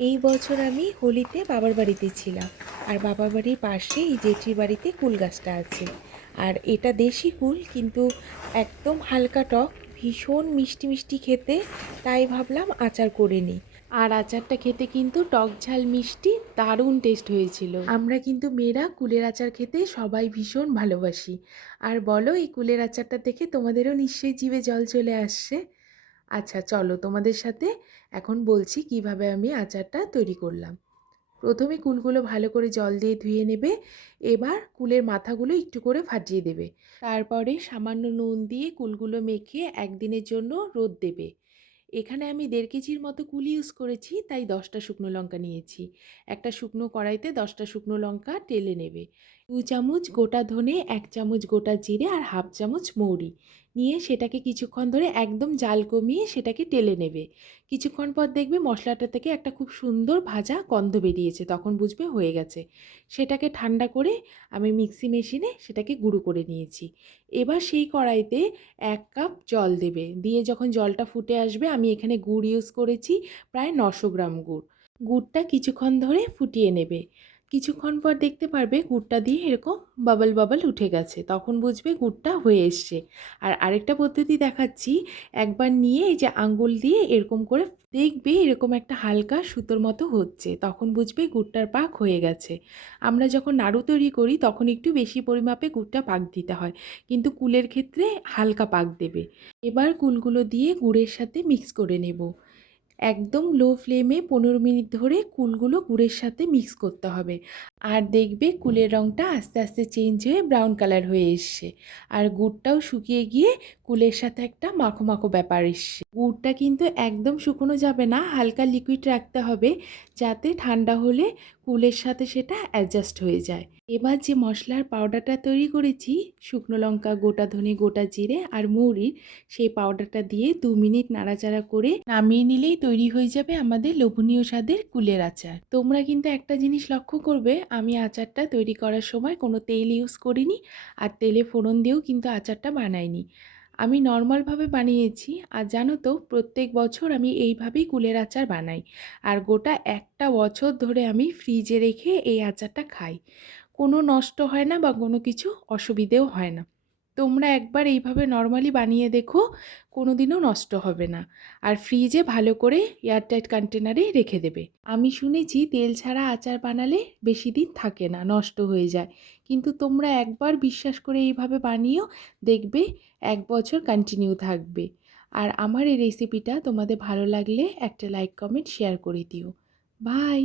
এই বছর আমি হোলিতে বাবার বাড়িতে ছিলাম। আর বাবার বাড়ির পাশে এই জেঠির বাড়িতে কুল গাছটা আছে। আর এটা দেশি কুল, কিন্তু একদম হালকা টক, ভীষণ মিষ্টি মিষ্টি খেতে। তাই ভাবলাম আচার করে নিই। আর আচারটা খেতে কিন্তু টক ঝাল মিষ্টি দারুণ টেস্ট হয়েছিল। আমরা কিন্তু মেয়েরা কুলের আচার খেতে সবাই ভীষণ ভালোবাসি। আর বলো, এই কুলের আচারটা দেখে তোমাদেরও নিশ্চয়ই জিভে জল চলে আসছে। আচ্ছা চলো, তোমাদের সাথে এখন বলছি কিভাবে আমি আচারটা তৈরি করলাম। প্রথমে কুলগুলো ভালো করে জল দিয়ে ধুয়ে নেবে। এবার কুলের মাথাগুলো একটু করে ফাটিয়ে দেবে। তারপরে সামান্য নুন দিয়ে কুলগুলো মেখে একদিনের জন্য রোদ দেবে। এখানে আমি 1.5 কেজির মতো কুল ইউজ করেছি, তাই 10টা শুকনো লঙ্কা নিয়েছি। একটা শুকনো কড়াইতে 10টা শুকনো লঙ্কা টেলে নেবে। 2 চামচ গোটা ধনে, 1 চামচ গোটা জিরে আর হাফ চামচ মৌরি নিয়ে সেটাকে কিছুক্ষণ ধরে একদম জাল কমিয়ে সেটাকে টেলে নেবে। কিছুক্ষণ পর দেখবে মশলাটা থেকে একটা খুব সুন্দর ভাজা গন্ধ বেরিয়েছে, তখন বুঝবে হয়ে গেছে। সেটাকে ঠান্ডা করে আমি মিক্সি মেশিনে সেটাকে গুঁড়ো করে নিয়েছি। এবার সেই কড়াইতে 1 কাপ জল দেবে। দিয়ে যখন জলটা ফুটে আসবে, আমি এখানে গুড় ইউজ করেছি, প্রায় 900 গ্রাম গুড়। গুড়টা কিছুক্ষণ ধরে ফুটিয়ে নেবে। কিছুক্ষণ পর দেখতে পারবে গুড়টা দিয়ে এরকম বাবল বাবল উঠে গেছে, তখন বুঝবে গুড়টা হয়ে এসছে। আর আরেকটা পদ্ধতি দেখাচ্ছি। একবার নিয়ে এই যে আঙ্গুল দিয়ে এরকম করে দেখবে এরকম একটা হালকা সুতোর মতো হচ্ছে, তখন বুঝবে গুড়টার পাক হয়ে গেছে। আমরা যখন নাড়ু তৈরি করি তখন একটু বেশি পরিমাপে গুড়টা পাক দিতে হয়, কিন্তু কুলের ক্ষেত্রে হালকা পাক দেবে। এবার কুলগুলো দিয়ে গুড়ের সাথে মিক্স করে নেব। একদম লো ফ্লেমে 15 মিনিট ধরে কুলগুলো গুড়ের সাথে মিক্স করতে হবে। আর দেখবে কুলের রঙটা আস্তে আস্তে চেঞ্জ হয়ে ব্রাউন কালার হয়ে এসছে। আর গুড়টাও শুকিয়ে গিয়ে কুলের সাথে একটা মাখো মাখো ব্যাপার এসছে। গুড়টা কিন্তু একদম শুকনো যাবে না, হালকা লিকুইড রাখতে হবে, যাতে ঠান্ডা হলে কুলের সাথে সেটা অ্যাডজাস্ট হয়ে যায়। এবার যে মশলার পাউডারটা তৈরি করেছি, শুকনো লঙ্কা, গোটা ধনে, গোটা জিরে আর মৌরির, সেই পাউডারটা দিয়ে 2 মিনিট নাড়াচাড়া করে নামিয়ে নিলেই তৈরি হয়ে যাবে আমাদের লোভনীয় স্বাদের কুলের আচার। তোমরা কিন্তু একটা জিনিস লক্ষ্য করবে, আমি আচারটা তৈরি করার সময় কোনো তেল ইউজ করিনি, আর তেলে ফোড়ন দিয়েও কিন্তু আচারটা বানাইনি। আমি নর্মালভাবে বানিয়েছি। আর জানো তো, প্রত্যেক বছর আমি এইভাবেই কুলের আচার বানাই। আর গোটা একটা বছর ধরে আমি ফ্রিজে রেখে এই আচারটা খাই। কোনো নষ্ট হয় না বা কোনো কিছু অসুবিধেও হয় না। তোমরা একবার এইভাবে নর্মালি বানিয়ে দেখো, কোনো দিনও নষ্ট হবে না। আর ফ্রিজে ভালো করে এয়ারটাইট কন্টেনারে রেখে দেবে। আমি শুনেছি তেল ছাড়া আচার বানালে বেশি দিন থাকে না, নষ্ট হয়ে যায়। কিন্তু তোমরা একবার বিশ্বাস করে এইভাবে বানিও, দেখবে 1 বছর কন্টিনিউ থাকবে। আর আমার এই রেসিপিটা তোমাদের ভালো লাগলে একটা লাইক, কমেন্ট, শেয়ার করে দিও। বাই।